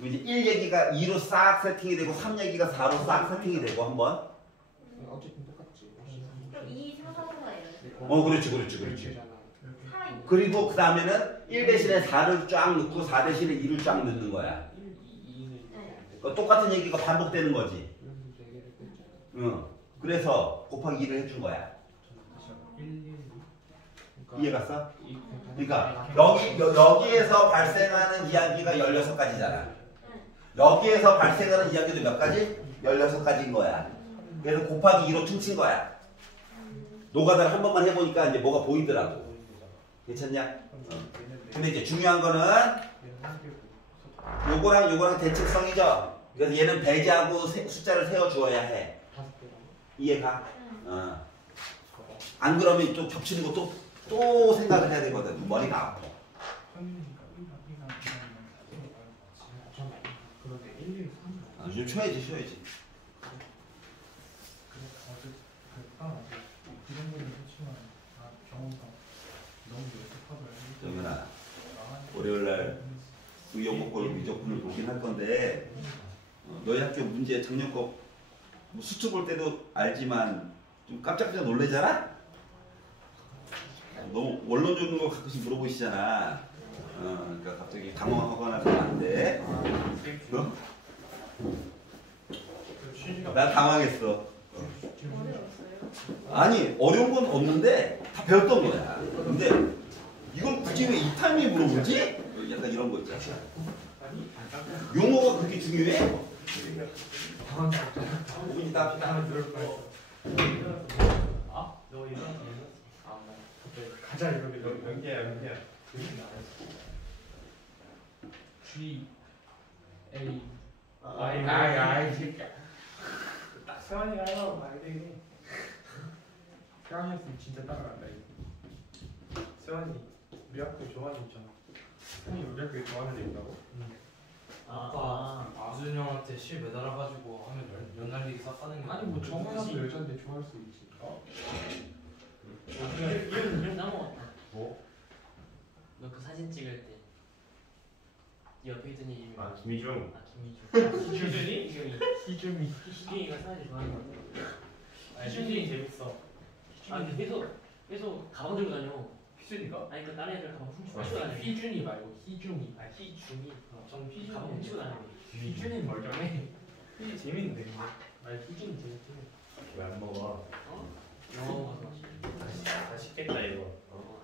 이제 1 얘기가 2로 싹 세팅이 되고 3 얘기가 4로 싹 세팅이 되고 한번. 어쨌든 똑같지. 그럼 2, 4, 4가 그렇지. 그리고 그 다음에는 1 대신에 4를 쫙 넣고 4 대신에 2를 쫙 넣는 거야. 그러니까 똑같은 얘기가 반복되는 거지. 그래서 곱하기 2를 해준 거야. 이해갔어? 그러니까 여기에서 발생하는 이야기가 16가지잖아. 여기에서 발생하는 이야기도 몇 가지? 16가지인 거야. 그래서 곱하기 2로 퉁친 거야. 노가다를 한 번만 해보니까 이제 뭐가 보이더라고. 괜찮냐? 근데 이제 중요한 거는 요거랑 대칭성이죠. 그래서 얘는 배제하고 숫자를 세워주어야 해. 이해가? 안 그러면 또 겹치는 거 또 생각을 해야 되거든. 머리가 아파. 좀 쉬어야지. 정연아, 월요일날 의용목골 미적분을 보긴 할 건데 너희 학교 문제 작년 거 수투 볼 때도 알지만 좀 깜짝깜짝 놀래잖아? 너무 원론적인 거 가끔씩 물어보시잖아. 그러니까 갑자기 당황하거나 그러면 안 돼. 어? 나 당황했어. 아니 어려운 건 없는데 다 배웠던 거야. 근데 이걸 굳이 왜 이 타임에 물어보지? 약간 이런 거 있잖아. 용어가 그렇게 중요해? 오분이 딱 너 이런 가자 이러게 연기야. G A 아이 새끼야. 딱 세환이가 해봐 말돼. 세환이었으면 진짜 따라간다 이거. 세환이 우리 학교 좋아하는 있잖아. 세환이 우리 학교에 좋아하는 애 있다고? 아까 아준 형한테 실 매달아가지고 하면 연날리기 싹 가는 게 아니 뭐 정원아도 여잔데 좋아할 수 있지. 이름 넘어갔다. 뭐? 너 그 사진 찍을 때 옆에 있던 이름이 김희중. 김희중. 희준이? 희중이. 희중이가 사진 좋아하는 거 같아. 희중이 재밌어. 아니 계속 가방 들고 다녀. 희준이가? 아니 그 다른 애들 가방 훔치고 다녀. 희준이 말고 희중이. 희중이. 전 희중이 가방 훔치고 다녀. 희준이 멀쩡해. 희준이 재밌는데. 아니 희준이 재밌긴 해. 왜 안 먹어? 영화 먹어서 맛있어. 다 식겠다 이거.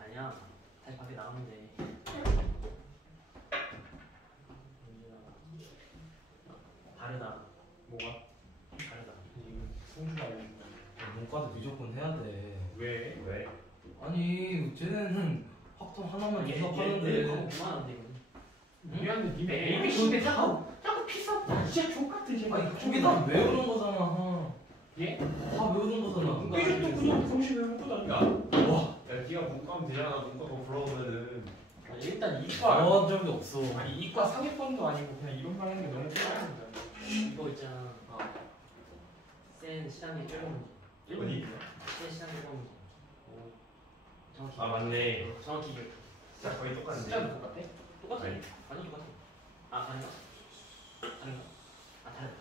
아니야. 다시 밖에 나가면 돼. 다르다. 뭐가? 다르다. 이거 성주가 알려준다. 문과도 무조건 해야 돼. 왜? 왜? 아니 쟤네는 학점 하나만 얘 이석하는데 가방 그만하면 돼. 미안한데 니네 에이, 에이비 근데 자꾸 피서 진짜 족같아 쟤. 아니 그게 다 외우는 거잖아. 예? 다 외우는 거잖아. 이것도 그냥 정신 외우고 다니까. 와, 야 네가 문과면 되잖아. 문과가 불러오면은. 일단 이과 나온 적이 없어. 아니 이과 상위권도 아니고 그냥 이론만 하는 게 너무 필요합니다. 이거 있잖아. 센 시장의 조금 어디? 센 시장의 조금 정확히. 아 맞네. 정확히 기억. 진짜 거의 똑같네. 숫자도 똑같아? 똑같아. 아니. 완전 똑같아. 아닌가? 아닌가? 다르다.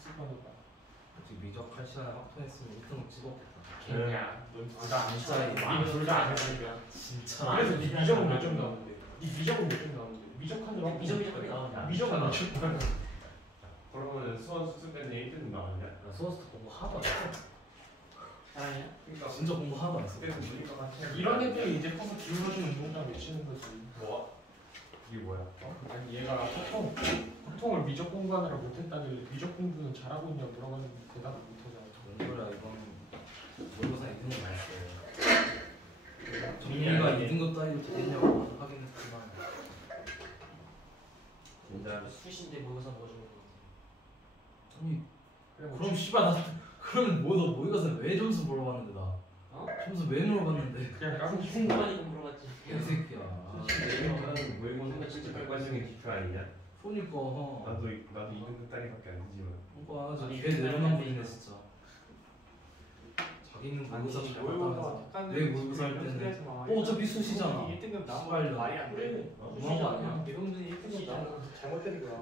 습관이다. 지금 미적할 시간에 학토했으면 1등 찍었겠다. 걔야. 넌둘다 진짜 둘다 안 해보니까. 진짜. 그래서 네 미적은 몇 점 나오는데? 네 미적은 몇 점 나오는데? 미적하느라 미적이 나온다. 미적은 몇 점 나오는데? 그러면 수원 수습에는 1등 나왔냐? 나 수학도 공부 하나도 안 했어. 아니야? 그러니까 진짜 공부 하나도 안 했어. 그때는 보니까 같아. 이런 애들이 이제 커서 기울어지는 운동장 외치는 거지. 뭐? 이게 뭐야? 아니 얘가 소통을 미적 공부하느라 못했다길래 미적 공부는 잘하고 있냐고 물어봤는데 대답을 못하잖아. 뭔 소리야 이건 모의고사 2등은 나왔어요. 정리가 2등급 따위로 되겠냐고 하긴 했지만 진짜. 수신데 모의고사 뭐 주는 거? 아니 그래 뭐 그럼 씨발 나 그럼 뭐 너 모의고사 왜 점수 물어봤는데 나 점수 왜 물어봤는데 그냥 까고 희생관이고 물어봤지. 개새끼야. 내가 외고는 진짜 객관적인 기표 아니냐? 그러니까 나도 2등급 따리밖에 안 되지만. 그러니까 저 아니, 개 내려놓은 분이네 진짜. 자기는 모의고사 잘 봤다면서 왜 모의고사 할 때는 어차피 수시잖아. 1등급 나온 씨발려. 말이 안 돼. 너무한 거 아니야? 이성준이 1등급 나오고 잘못된 거야.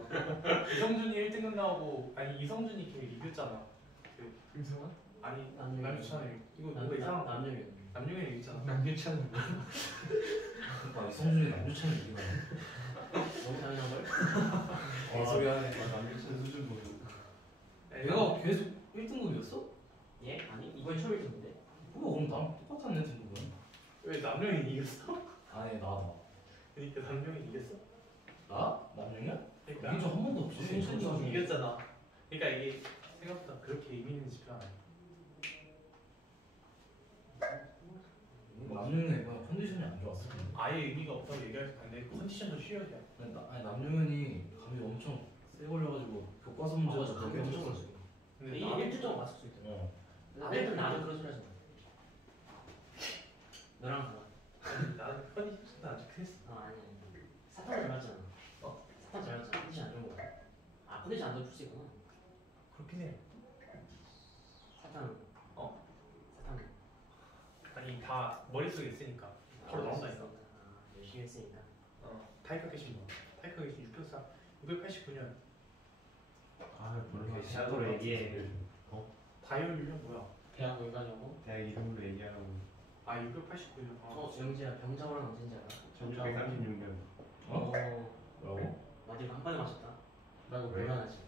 이성준이 1등급 나오고 아니 이성준이 걔 이겼잖아. 김성환? 아니 남유찬이 이거 뭔가 이상한 남녀면. 남유찬이 있잖아. 남유찬은 뭐야? 그러니까 성준이 남주찬이 이기나. 너무 당연한 걸? 개소리 하네. 남유찬 수준 보고. 얘가 계속 1등급이었어? 예? 아니 이번 처음 읽었는데. 그거 그럼 나랑 똑같았네 등급은. 왜 남명이 이겼어? 아니 나도. 그러니까 남명이 이겼어? 나? 남영이야? 그러니까 이긴 적한 번도 없지. 승준이 이겼잖아. 그러니까 이게 생각보다 그렇게 의미 있는 지표 아니야. 남영이 그냥 컨디션이 안 좋았어. 아예 의미가 없다고 얘기할 수 있는데 컨디션도 쉬어야. 아니 남영현이 감이 엄청 세 걸려가지고 교과서 문제가 감기 엄청 걸렸어. 근데 이게 나 일주일 동안 맞을 수 있다. 어. 나는 그런 소리 하지 마. 너랑 나. 나는 컨디션도 안 좋긴 했어. 아니. 사탕 잘 맞잖아. 사탕 잘 맞잖아. 컨디션 안 좋은 거야. 아 컨디션 안 좋을 수 있구나. 그렇긴 해. 사탕. 사탕. 아니 다 머릿속에 있으니까 바로 나온다니까. 열심히 했으니까. 타이커 계신 분. 타이커 계신 694. 689년. 아 몰라. 샤도로 얘기해. 바이올린은 뭐야? 대학 왜 가냐고? 대학 이름으로 얘기하라고. 아 689년. 영지야 병자호랑 언제인지 알아? 1636년. 어? 뭐라고? 마지막 한 번에 맞췄다. 나 이거 왜? 곤란하지.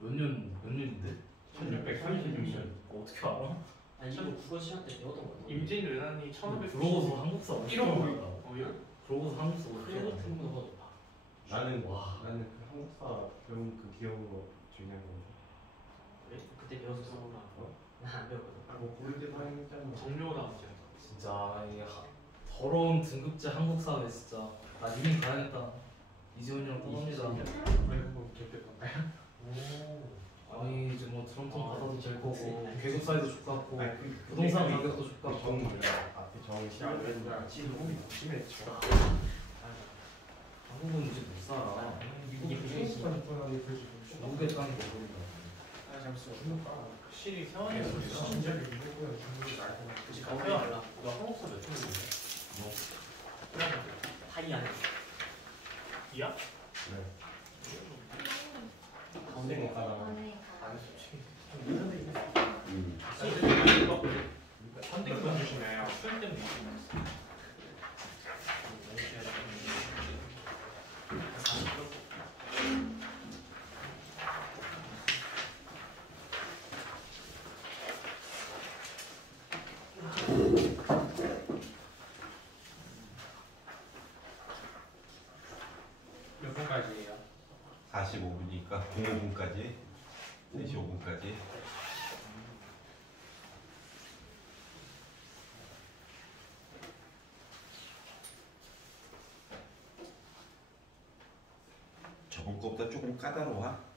몇 년인데? 1636년. 어떻게 알아? 아니 이거 국어 시간 때 배웠던 거 같아. 임진 왜난이 1500. 그러고서 한국사 어떻게 1억 알아? 그러고서 한국사 어떻게 그래도 알아? 등록가 높아. 나는 와. 나는 그 한국사 배운 그 기억으로 거 중요한 거. 그래? 그때 배워서 써보나? 나안 배웠거든. 아뭐 고를 때도 했잖아. 정묘랑 이제. 진짜 이 더러운 등급제 한국사회 진짜. 나 이민 가야겠다. 이재훈이랑 떠납니다. 아이고 개패던가요? 아니 이제 뭐 트럼프 받아도 될 거고 계급 사이도 좋겠고 아니, 부동산 가격도 좋겠고 정 몰라. 앞에 정 시작을 심했죠. 한국은 이제 못 살아. 이게 부정이지. 중국에 땅이 모르니까. 아 잠시만. 확실히 세원이가 그치 가격이 달라. 너 한국사 몇 점인데? 뭐 하이 안에. 이야? 가운데 거 가나. 안에 아니 솔직히 좀 이상하게 있네. 음. 선택만 주시네. 수능 때문에. 몇 분까지예요? 45분이니까 05분까지 4시 5분까지. 저번 거보다 조금 까다로워.